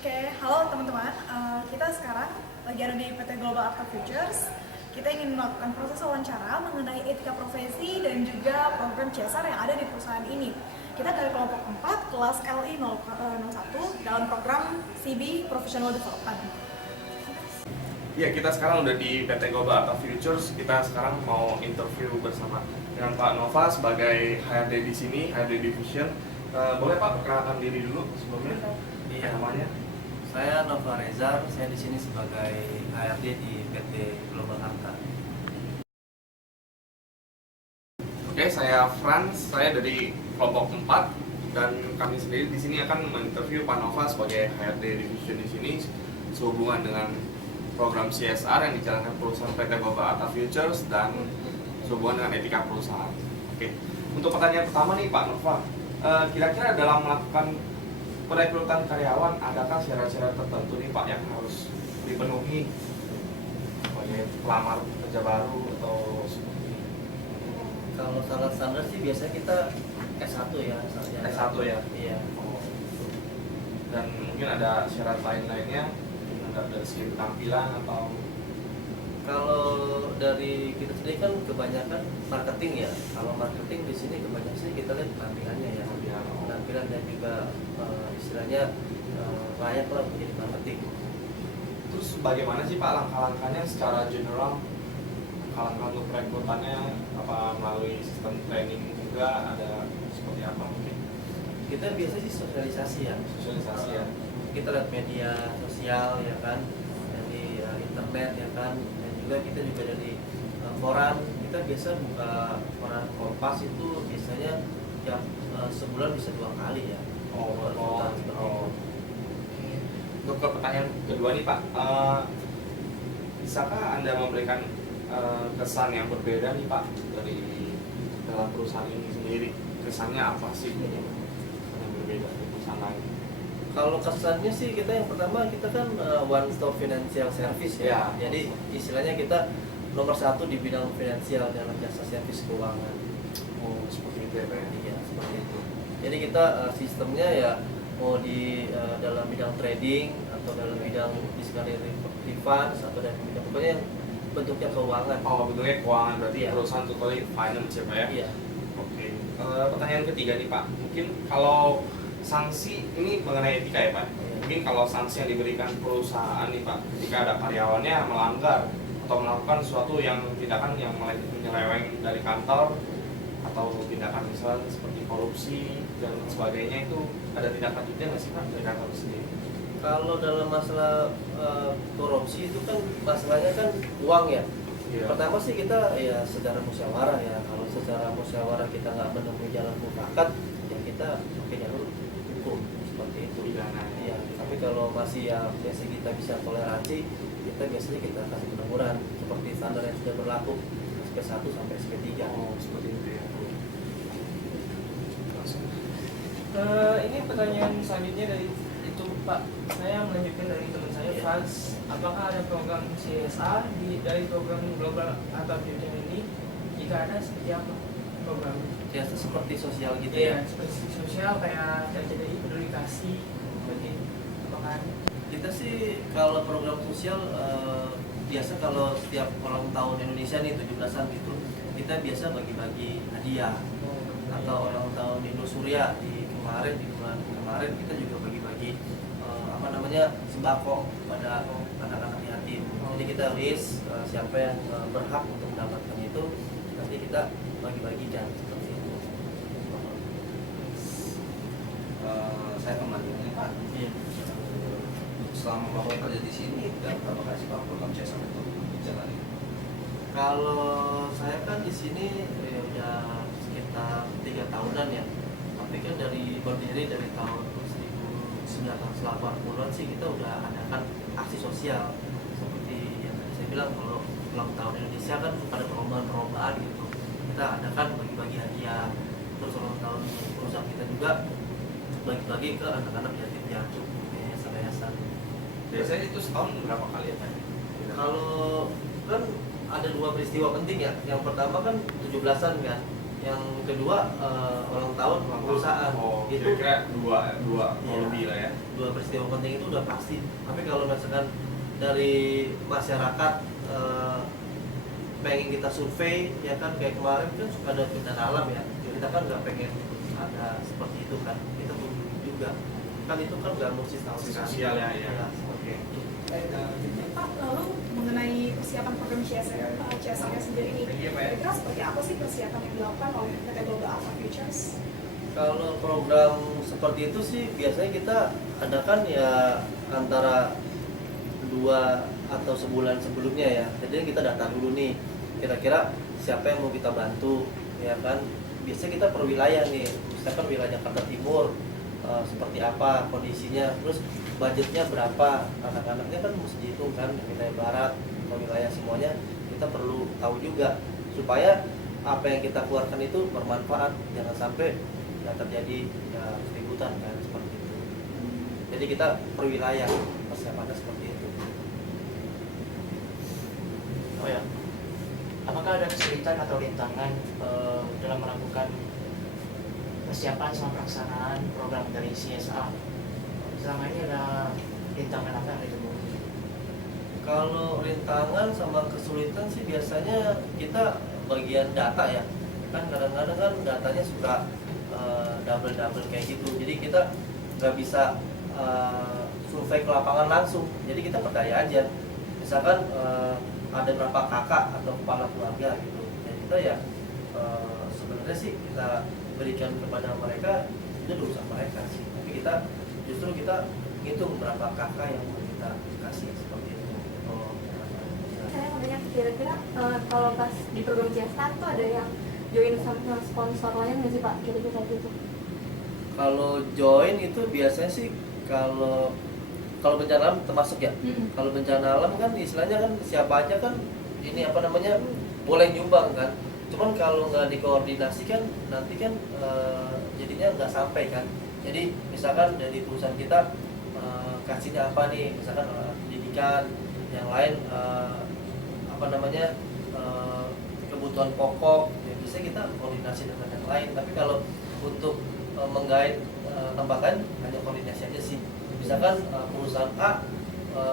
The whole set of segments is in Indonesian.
Oke, halo teman-teman. Kita sekarang lagi ada di PT Global Art Futures. Kita ingin melakukan proses wawancara mengenai etika profesi dan juga program CSR yang ada di perusahaan ini. Kita dari kelompok 4, kelas LI 01 dalam program CB Professional Development. Ya, kita sekarang udah di PT Global Art Futures. Kita sekarang mau interview bersama dengan Pak Nova sebagai HRD di sini, HRD Division. Boleh Pak perkenalkan diri dulu sebelumnya? Iya, Namanya? saya Nova Rezar, saya di sini sebagai HRD di PT Global Harta. Oke, saya Franz, saya dari kelompok 4 dan kami sendiri di sini akan menginterview Pak Nova sebagai HRD Division di sini sehubungan dengan program CSR yang dijalankan perusahaan PT Global Art Futures dan sehubungan dengan etika perusahaan. Oke, untuk pertanyaan pertama nih Pak Nova, kira-kira dalam melakukan perekrutan karyawan, adakah syarat-syarat tertentu nih Pak yang harus dipenuhi sebagai pelamar kerja baru atau seperti ini? Kalau syarat standar sih biasanya kita S1 ya, sarjana. S1 ya? Iya. Oh. Dan mungkin ada syarat lain-lainnya, mungkin ada dari segi tampilan atau Kalau dari kita sendiri kan kebanyakan marketing ya. Kalau marketing di sini kebanyakan sih kita lihat penampilannya ya. Penampilan dan juga istilahnya layak lah menjadi marketing. terus bagaimana sih Pak langkah-langkahnya secara general, langkah untuk perekrutannya, apa melalui sistem training juga, ada seperti apa mungkin? Kita biasa sih sosialisasi ya. Sosialisasi ya? Kita lihat media sosial ya kan, dari internet ya kan, dan juga kita juga dari koran. Kita biasa buka koran Kompas itu biasanya tiap sebulan bisa 2 kali ya. Rekrutasi seperti itu. Untuk ke pertanyaan kedua nih Pak, bisakah Anda memberikan kesan yang berbeda nih Pak dari dalam perusahaan ini sendiri? Kesannya apa sih yang berbeda dari perusahaan lain? Kalau kesannya sih kita yang pertama kita kan one stop financial service ya. Ya. Jadi istilahnya kita nomor 1 di bidang finansial dalam jasa servis keuangan. Oh, seperti itu ya Pak ya? Iya, seperti itu. Jadi kita sistemnya ya mau di dalam bidang trading atau dalam bidang discount refunds atau dalam bidang pokoknya yang bentuknya keuangan. Oh, bentuknya keuangan, berarti Iya. perusahaan totally finance ya Pak ya? Iya. Oke. Pertanyaan ketiga nih Pak, mungkin kalau sanksi ini mengenai etika ya Pak? Iya. Mungkin kalau sanksi yang diberikan perusahaan nih Pak, ketika ada karyawannya melanggar atau melakukan suatu yang tindakan yang menyeleweng dari kantor atau tindakan misalnya seperti korupsi dan sebagainya, itu ada tindak lanjutnya nggak sih Pak dari kantor sendiri? Kalau dalam masalah korupsi itu kan masalahnya kan uang ya. Iya. Pertama sih kita ya secara musyawarah ya. Kalau secara musyawarah kita nggak menemui jalan mufakat, ya kita pakai jalur hukum seperti itu. Pidana. Iya. Tapi kalau masih ya biasa kita bisa toleransi, kita biasanya kita kasih peneguran seperti standar yang sudah berlaku SP1 sampai SP3. Oh, seperti itu ya. Ini pertanyaan selanjutnya dari itu Pak. Saya melanjutkan dari teman saya Iya. Franz. Apakah ada program CSR dari program Global Art Future ini? Jika ada, seperti apa programnya? Ya seperti sosial gitu Iya, ya. seperti sosial kayak RCTI, peduli kasih, seperti apakah ada? Kita sih kalau program sosial biasa kalau setiap ulang tahun Indonesia nih 17-an gitu, kita biasa bagi-bagi hadiah. Atau ulang tahun Indosuria di bulan kemarin kita juga bagi-bagi sembako pada anak-anak yatim. Jadi kita list siapa yang berhak untuk mendapatkan itu, nanti kita bagi-bagikan seperti itu. Saya pembantunya Pak. Iya. Selama Bapak kerja di sini, dan berapa kali sih Pak program CSR itu dijalani? Kalau saya kan di sini udah sekitar 3 tahunan ya. Tapi kan dari berdiri dari tahun 1980-an sih kita udah adakan aksi sosial seperti yang tadi saya bilang, kalau ulang tahun Indonesia kan ada perlombaan gitu, kita adakan bagi-bagi hadiah. Terus ulang tahun perusahaan kita juga bagi-bagi ke anak-anak yatim piatu, yayasan-yayasan. Biasanya itu setahun berapa kali ya Pak? Kalau kan ada 2 peristiwa penting ya. Yang pertama kan 17-an kan. Yang kedua ulang tahun perusahaan. Itu kira-kira dua Iya. lebih lah ya. dua peristiwa penting itu udah pasti. Tapi kalau misalkan dari masyarakat pengen kita survei, ya kan kayak kemarin kan suka ada bencana alam ya. Kita kan nggak pengen ada seperti itu kan. Kita tunggu juga. Kan itu kan nggak mesti tahun Sosial ya, ya. Oke. Pak, lalu mengenai persiapan program CSR-nya sendiri nih, Iya, Pak, ya. kira-kira seperti apa sih persiapan yang dilakukan oleh PT Global Alpha Futures? Kalau program seperti itu sih biasanya kita adakan ya antara 2 atau sebulan sebelumnya ya. Jadi kita data dulu nih, kira-kira siapa yang mau kita bantu, ya kan. Biasanya kita per wilayah nih, misalkan wilayah Jakarta Timur seperti apa kondisinya, terus budgetnya berapa, anak-anaknya kan mesti dihitung kan, wilayah barat atau wilayah semuanya kita perlu tahu juga supaya apa yang kita keluarkan itu bermanfaat, jangan sampai ya terjadi ya keributan kan seperti itu. Jadi kita per wilayah persiapannya seperti itu. Oh ya, apakah ada kesulitan atau rintangan dalam melakukan persiapan sama pelaksanaan program dari CSA? Selama ini ada rintangan apa yang ditemui? Kalau rintangan sama kesulitan sih biasanya kita bagian data ya. Kan kadang-kadang kan datanya suka double kayak gitu. Jadi kita nggak bisa survei ke lapangan langsung. Jadi kita percaya aja. Misalkan ada berapa kakak atau kepala keluarga gitu. Dan kita ya sebenarnya sih kita berikan kepada mereka itu urusan mereka sih. Tapi kita justru kita hitung berapa kakak yang mau kita kasih seperti itu. Saya mau nanya kira-kira kalau pas di program CSR tuh ada yang join sama sponsor lain nggak sih Pak? Kira-kira gitu. Kalau join itu biasanya sih kalau bencana alam termasuk ya. Kalau bencana alam kan istilahnya kan siapa aja kan ini apa namanya boleh nyumbang kan. Cuman kalau nggak dikoordinasikan nanti kan jadinya nggak sampai kan. Jadi misalkan dari perusahaan kita kasihnya apa nih, misalkan pendidikan, yang lain apa namanya kebutuhan pokok, ya bisa kita koordinasi dengan yang lain. Tapi kalau untuk menggait tempat lain hanya koordinasi aja sih. Misalkan perusahaan A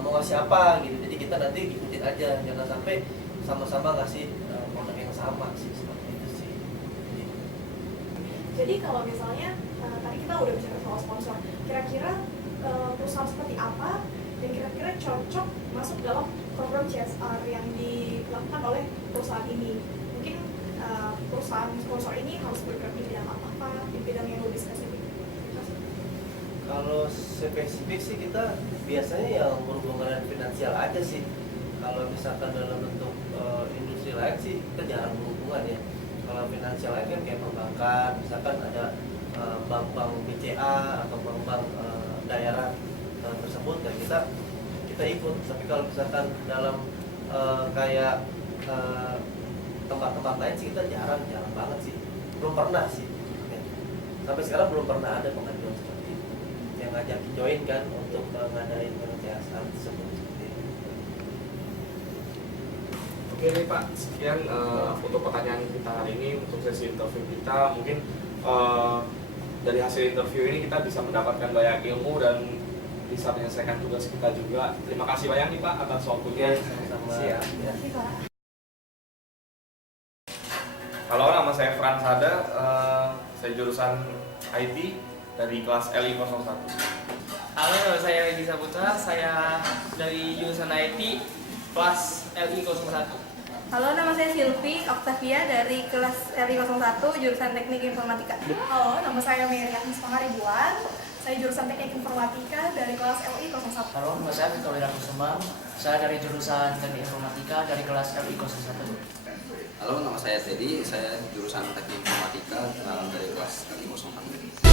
mau ngasih apa gitu, jadi kita nanti ikutin aja, jangan sampai sama-sama ngasih produk yang sama sih, seperti itu sih. Jadi kalau misalnya tadi kita udah bicara soal sponsor, kira-kira perusahaan seperti apa dan kira-kira cocok masuk dalam program CSR yang dilakukan oleh perusahaan ini? Mungkin perusahaan sponsor ini harus bergerak di bidang apa, di bidang yang lebih spesifik? Kalau spesifik sih kita biasanya yang berhubungan dengan finansial aja sih. Kalau misalkan dalam bentuk industri lain sih kita jarang berhubungan ya. Kalau finansial lain kan kayak perbankan, misalkan ada bank-bank BCA atau bank-bank daerah tersebut dan kita ikut. Tapi kalau misalkan dalam kayak tempat-tempat lain sih kita jarang banget sih. Belum pernah sih. Sampai sekarang belum pernah ada pengajuan seperti itu yang ngajak join kan untuk ngadain CSR tersebut. Oke nih Pak, sekian untuk pertanyaan kita hari ini, untuk sesi interview kita. Mungkin dari hasil interview ini kita bisa mendapatkan banyak ilmu dan bisa menyelesaikan tugas kita juga. Terima kasih banyak nih Pak atas waktunya. Sama-sama. Siap. Ya. Terima kasih Pak. Halo, nama saya Frans Sada, saya jurusan IT dari kelas LI01. Halo, nama saya Edi Saputra, saya dari jurusan IT kelas LI01. Halo, nama saya Silvi Octavia dari kelas RI01 jurusan Teknik Informatika. Halo, nama saya Miriam Pangaribuan. Saya jurusan Teknik Informatika dari kelas LI01. Halo, nama saya Victoria Kusuma, saya dari jurusan Teknik Informatika dari kelas LI01. Halo, nama saya Teddy, saya jurusan Teknik Informatika dari kelas LI01.